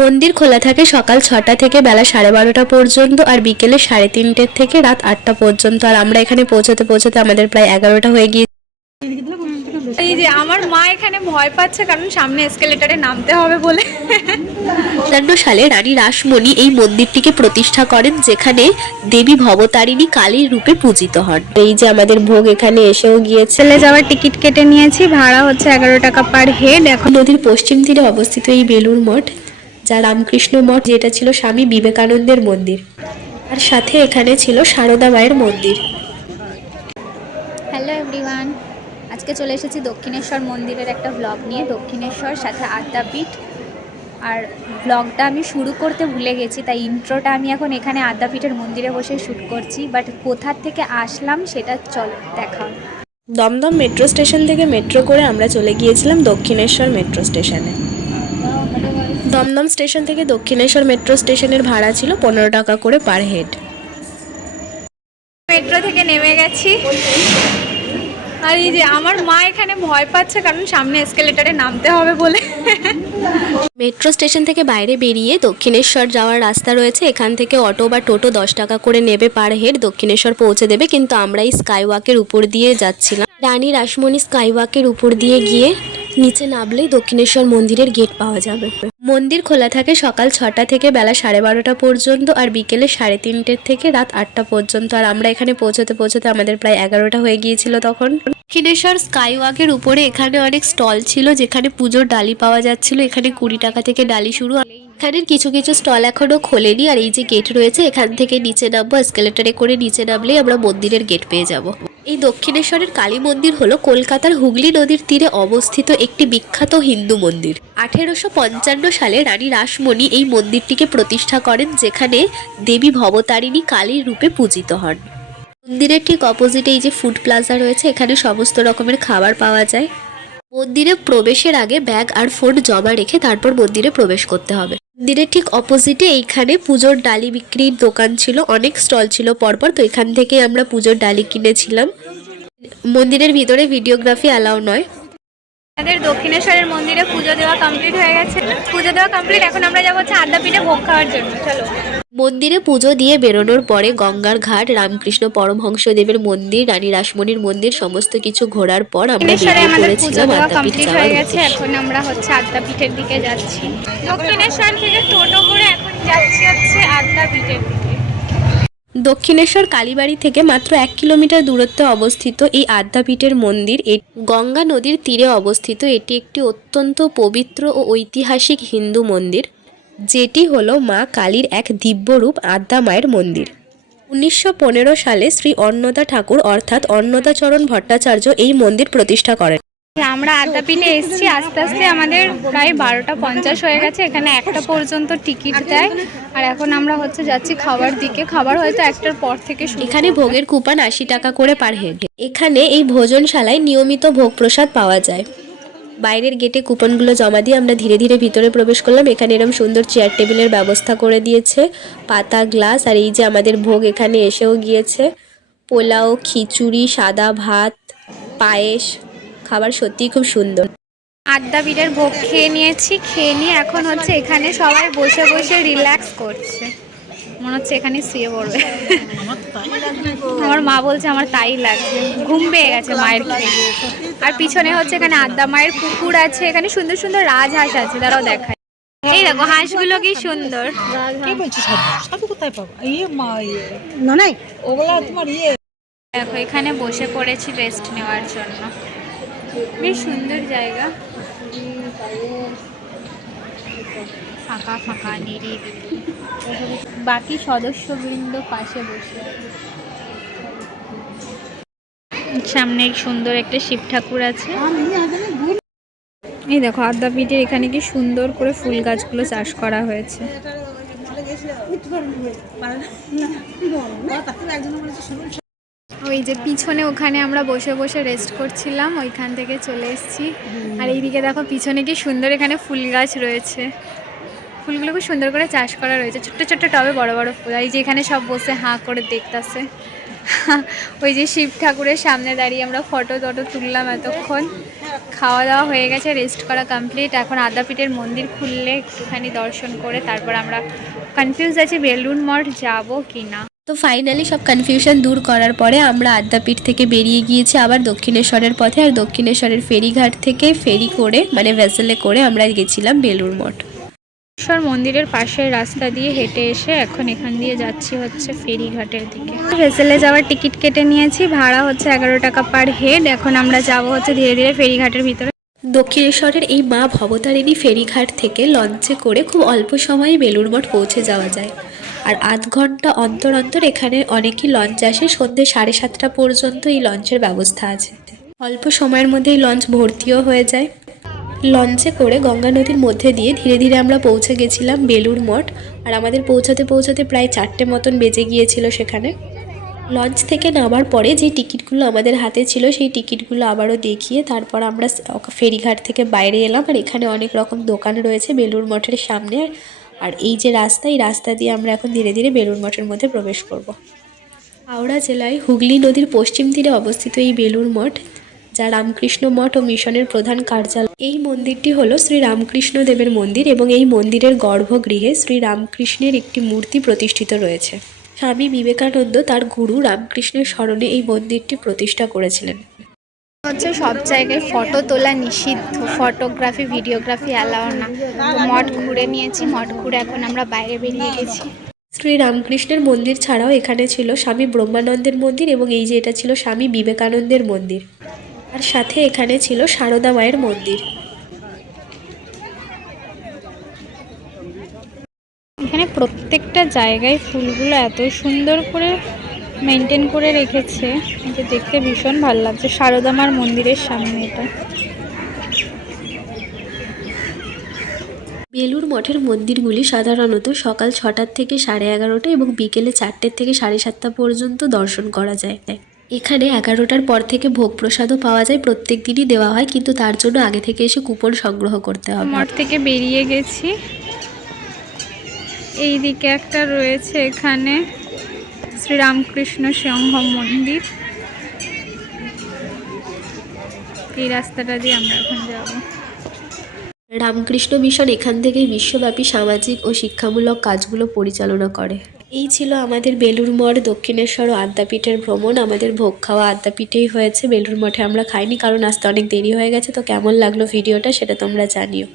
মন্দির খোলা থাকে সকাল 6টা থেকে বেলা 12:30 পর্যন্ত আর বিকেলে 3:30 থেকে রাত 8টা পর্যন্ত। আর আমরা এখানে পৌঁছতে পৌঁছতে আমাদের প্রায় 11টা হয়ে গিয়েছে। এই যে আমার মা এখানে ভয় পাচ্ছে কারণ সামনে এসকেলেটরে নামতে হবে বলে। 1952 সালে রানী রাসমণি এই মন্দিরটিকে প্রতিষ্ঠা করেন, যেখানে দেবী ভবতারিণী কালীর রূপে পূজিত হন। এই যে আমাদের ভোগ এখানে এসেও গিয়েছে। চলে যাওয়ার টিকিট কেটে নিয়েছি, ভাড়া হচ্ছে 11 টাকা পার হেড। এখন নদীর পশ্চিম তীরে অবস্থিত এই বেলুড় মঠ, যা রামকৃষ্ণ মঠ, যেটা ছিল স্বামী বিবেকানন্দের মন্দির। আর সাথে এখানে ছিল সারদা মায়ের মন্দির। হ্যালো এভরিওয়ান, আজকে চলে এসেছি দক্ষিণেশ্বর মন্দিরের একটা ব্লগ নিয়ে। দক্ষিণেশ্বর সাথে আদ্যাপীঠ। আর ব্লগটা আমি শুরু করতে ভুলে গেছি, তাই ইন্ট্রোটা আমি এখন এখানে আদ্যাপীঠের মন্দিরে বসে শ্যুট করছি। বাট কোথা থেকে আসলাম সেটা চল দেখা। দমদম মেট্রো স্টেশন থেকে মেট্রো করে আমরা চলে গিয়েছিলাম দক্ষিণেশ্বর মেট্রো স্টেশনে। দমদম স্টেশন থেকে দক্ষিণেশ্বর মেট্রো স্টেশনের ভাড়া ছিল 15 টাকা করে পার হেড। মেট্রো থেকে নেমে গেছি। আর এই যে আমার মা এখানে ভয় পাচ্ছে কারণ সামনে এসকেলেটরে নামতে হবে বলে। মেট্রো স্টেশন থেকে বাইরে বেরিয়ে দক্ষিণেশ্বর যাওয়ার রাস্তা রয়েছে। এখান থেকে অটো বা টোটো 10 টাকা করে নেবে পার হেড, দক্ষিণেশ্বর পৌঁছে দেবে। কিন্তু আমরা এই স্কাইওয়াকের উপর দিয়ে যাচ্ছিলাম। রানী রাসমণি স্কাইওয়াকের উপর দিয়ে গিয়ে নিচে নামলেই দক্ষিণেশ্বর মন্দিরের গেট পাওয়া যাবে। মন্দির খোলা থাকে সকাল 6টা থেকে বেলা 12:30 পর্যন্ত আর বিকেলে 3:30 থেকে রাত 8টা পর্যন্ত। আর আমরা এখানে পৌঁছতে পৌঁছতে আমাদের প্রায় 11টা হয়ে গিয়েছিল তখন। দক্ষিণেশ্বর স্কাইওয়াকের উপরে এখানে অনেক স্টল ছিল, যেখানে পুজোর ডালি পাওয়া যাচ্ছিল। এখানে 20 টাকা থেকে ডালি শুরু। এখানের কিছু কিছু স্টল এখনো খোলেনি। আর এই যে গেট রয়েছে, এখান থেকে নিচে নামবো, এসকেলেটরে করে নিচে নামলেই আমরা মন্দিরের গেট পেয়ে যাব। এই দক্ষিণেশ্বরের কালী মন্দির হলো কলকাতার হুগলি নদীর তীরে অবস্থিত একটি বিখ্যাত হিন্দু মন্দির। 1855 সালে রানী রাসমণি এই মন্দিরটিকে প্রতিষ্ঠা করেন, যেখানে দেবী ভবতারিণী কালীর রূপে পূজিত হন। মন্দিরের ঠিক অপোজিটে এই যে ফুড প্লাজা রয়েছে, এখানে সমস্ত রকমের খাবার পাওয়া যায়। মন্দিরে প্রবেশের আগে ব্যাগ আর ফোন জমা রেখে তারপর মন্দিরে প্রবেশ করতে হবে। মন্দিরের ঠিক অপোজিটে এইখানে পুজোর ডালি বিক্রির দোকান ছিল, অনেক স্টল ছিল পরপর। তো এখান থেকে আমরা পুজোর ডালি কিনেছিলাম। মন্দিরের ভিতরে ভিডিওগ্রাফি অ্যালাউ নয়। আমাদের দক্ষিণেশ্বরের মন্দিরে পুজো দেওয়া কমপ্লিট হয়ে গেছে। পুজো দেওয়া কমপ্লিট, এখন আমরা যাবো হচ্ছে আদ্যাপীঠে ভোগ খাওয়ার জন্য। চলো। মন্দিরে পুজো দিয়ে বেরোনোর পরে গঙ্গার ঘাট, রামকৃষ্ণ পরমহংসদেবের মন্দির, রানী রাসমণির মন্দির সমস্ত কিছু ঘোরার পর আমরা বেরিয়ে পড়েছিলাম আদ্যাপীঠ যাওয়ার উদ্দেশ্যে। এখন আমরা হচ্ছে আদ্যাপীঠের দিকে যাচ্ছি। দক্ষিণেশ্বর থেকে টোটো করে এখন যাচ্ছি হচ্ছে আদ্যাপীঠের দিকে। দক্ষিণেশ্বর কালীবাড়ি থেকে মাত্র 1 কিলোমিটার দূরত্বে অবস্থিত এই আদ্যাপীঠের মন্দির গঙ্গা নদীর তীরে অবস্থিত। এটি একটি অত্যন্ত পবিত্র ও ঐতিহাসিক হিন্দু মন্দির, যেটি হলো মা কালীর এক দিব্যরূপ আদ্যা মায়ের মন্দির। 1915 সালে শ্রী অন্নদা ঠাকুর অর্থাৎ অন্নদাচরণ ভট্টাচার্য এই মন্দির প্রতিষ্ঠা করেন। আমরা আদ্যাপীঠে এসেছি, আস্তে আস্তে আমাদের প্রায় 12:50 হয়ে গেছে। এখানে 1টা পর্যন্ত টিকিট দেয়। আর এখন আমরা হচ্ছে যাচ্ছি খাবার দিকে। খাবার হয়তো 1টার পর থেকে শুরু। এখানে ভোগের কুপন 80 টাকা করে পার হেড। এখানে এই ভোজনশালায় নিয়মিত ভোগ প্রসাদ পাওয়া যায়। বাইরের গেটে কুপনগুলো জমা দিয়ে আমরা ধীরে ধীরে ভিতরে প্রবেশ করলাম। এখানে এরকম সুন্দর চেয়ার টেবিলের ব্যবস্থা করে দিয়েছে, পাতা, গ্লাস। আর এই যে আমাদের ভোগ এখানে এসেও গিয়েছে। পোলাও, খিচুড়ি, সাদা ভাত, পায়েস, খাবার সত্যিই খুব সুন্দর। আদ্যাপীঠের ভোগ খেয়ে নিয়েছি। খেয়ে নিয়ে এখন হচ্ছে এখানে সবাই বসে বসে রিল্যাক্স করছে। মনে হচ্ছে এখানে শুয়ে পড়বে। আমার মা বলছে আমার তাই লাগছে, ঘুম পেয়ে গেছে মায়ের খেয়ে। আর পিছনে হচ্ছে এখানে আদ্যা মায়ের পুকুর আছে। এখানে সুন্দর সুন্দর রাজহাঁস আছে, তারাও দেখায়। এই দেখো হাঁসগুলো কি সুন্দর। দেখো এখানে বসে পড়েছি রেস্ট নেওয়ার জন্য। বেশ সুন্দর জায়গা, ফাঁকা ফাঁকা নিরিবিলি। বাকি সদস্যবৃন্দ পাশে বসে আছে। সামনে সুন্দর একটা শিব ঠাকুর আছে। এই দেখো আদ্যাপীঠের এখানে কি সুন্দর করে ফুল গাছগুলো চাষ করা হয়েছে। ওই যে পিছনে ওখানে আমরা বসে বসে রেস্ট করছিলাম, ওইখান থেকে চলে এসেছি। আর এইদিকে দেখো পিছনে কি সুন্দর এখানে ফুল গাছ রয়েছে। ফুলগুলো খুব সুন্দর করে চাষ করা রয়েছে, ছোট্ট ছোট্ট টবে বড় বড় ফুল। এই যে এখানে সব বসে হাঁ করে দেখতেছে। ওই যে শিব ঠাকুরের সামনে দাঁড়িয়ে আমরা ফটো তুললাম এতক্ষণ। খাওয়া দাওয়া হয়ে গেছে, রেস্ট করা কমপ্লিট। এখন আদ্যাপীঠের মন্দির খুললে একটুখানি দর্শন করে তারপর আমরা কনফিউজ আছি বেলুড় মঠ যাবো কি না। তো ফাইনালি সব কনফিউশন দূর করার পরে আমরা আদ্যাপীঠ থেকে বেরিয়ে গিয়েছি আবার দক্ষিণেশ্বরের পথে। আর দক্ষিণেশ্বরের ফেরিঘাট থেকে ফেরি করে মানে ভেসেলে করে আমরা গেছিলাম বেলুড় মঠ। ঈশ্বর মন্দিরের পাশের রাস্তা দিয়ে হেঁটে এসে এখন এখান দিয়ে যাচ্ছি হচ্ছে ফেরিঘাটের দিকে। ভেসেলে যাওয়ার টিকিট কেটে নিয়েছি, ভাড়া হচ্ছে 11 টাকা পার হেড। এখন আমরা যাব হচ্ছে ধীরে ধীরে ফেরিঘাটের ভিতরে। দক্ষিণেশ্বরের এই মা ভবতারিণী ফেরিঘাট থেকে লঞ্চে করে খুব অল্প সময়ে বেলুড় মঠ পৌঁছে যাওয়া যায়। আর আধ ঘন্টা অন্তর অন্তর এখানে অনেকই লঞ্চ আসে, সন্ধ্যে 7:30 পর্যন্ত এই লঞ্চের ব্যবস্থা আছে। অল্প সময়ের মধ্যে এই লঞ্চ ভর্তিও হয়ে যায়। লঞ্চে করে গঙ্গা নদীর মধ্যে দিয়ে ধীরে ধীরে আমরা পৌঁছে গেছিলাম বেলুড় মঠ। আর আমাদের পৌঁছাতে পৌঁছাতে প্রায় 4টে মতন বেজে গিয়েছিল সেখানে। লঞ্চ থেকে নামার পরে যে টিকিটগুলো আমাদের হাতে ছিল সেই টিকিটগুলো আবারও দেখিয়ে তারপর আমরা ফেরিঘাট থেকে বাইরে এলাম। আর এখানে অনেক রকম দোকান রয়েছে বেলুড় মঠের সামনে। আর এই যে রাস্তা, এই রাস্তা দিয়ে আমরা এখন ধীরে ধীরে বেলুড় মঠের মধ্যে প্রবেশ করব। হাওড়া জেলায় হুগলি নদীর পশ্চিম তীরে অবস্থিত এই বেলুড় মঠ, যা রামকৃষ্ণ মঠ ও মিশনের প্রধান কার্যালয়। এই মন্দিরটি হলো শ্রী রামকৃষ্ণ দেবের মন্দির এবং এই মন্দিরের গর্ভগৃহে শ্রী রামকৃষ্ণের একটি মূর্তি প্রতিষ্ঠিত রয়েছে। স্বামী বিবেকানন্দ তার গুরু রামকৃষ্ণের স্মরণে এই মন্দিরটি প্রতিষ্ঠা করেছিলেন। হচ্ছে সব জায়গায় ফটো তোলা নিষিদ্ধ, ফটোগ্রাফি ভিডিওগ্রাফি অ্যালাউ না। তো মঠ ঘুরে নিয়েছি, মঠ ঘুরে এখন আমরা বাইরে বেরিয়ে গেছি। শ্রী রামকৃষ্ণের মন্দির ছাড়াও এখানে ছিল স্বামী ব্রহ্মানন্দের মন্দির এবং এই যে এটা ছিল স্বামী বিবেকানন্দের মন্দির। আর সাথে এখানে ছিল সারদা মায়ের মন্দির। এখানে প্রত্যেকটা জায়গায় ফুলগুলো এত সুন্দর করে মেনটেন করে রেখেছে যে দেখতে ভীষণ ভালো লাগছে। সারদা মার মন্দিরের সামনে এটা। বেলুড় মঠের মন্দিরগুলি সাধারণত সকাল 6টা থেকে 11:30 এবং বিকেলে 4টে থেকে 7:30 পর্যন্ত দর্শন করা যায়। এখানে 11টার পর থেকে ভোগ প্রসাদও পাওয়া যায়, প্রত্যেক দিনই দেওয়া হয়, কিন্তু তার জন্য আগে থেকে এসে কুপন সংগ্রহ করতে হবে। মঠ থেকে বেরিয়ে গেছি, এই দিকে একটা রয়েছে এখানে শ্রীরামকৃষ্ণ সংঘ মন্দির। এই রাস্তাটা দিয়ে আমরা এখন যাব। রামকৃষ্ণ মিশন এখান থেকেই বিশ্বব্যাপী সামাজিক ও শিক্ষামূলক কাজগুলো পরিচালনা করে। এই ছিল আমাদের বেলুড় মঠ, দক্ষিণেশ্বর ও আদ্যাপীঠের ভ্রমণ। আমাদের ভোগ খাওয়া আদ্যাপীঠেই হয়েছে, বেলুড় মঠে আমরা খাইনি কারণ আসতে অনেক দেরি হয়ে গেছে। তো কেমন লাগলো ভিডিওটা সেটা তোমরা জানিও।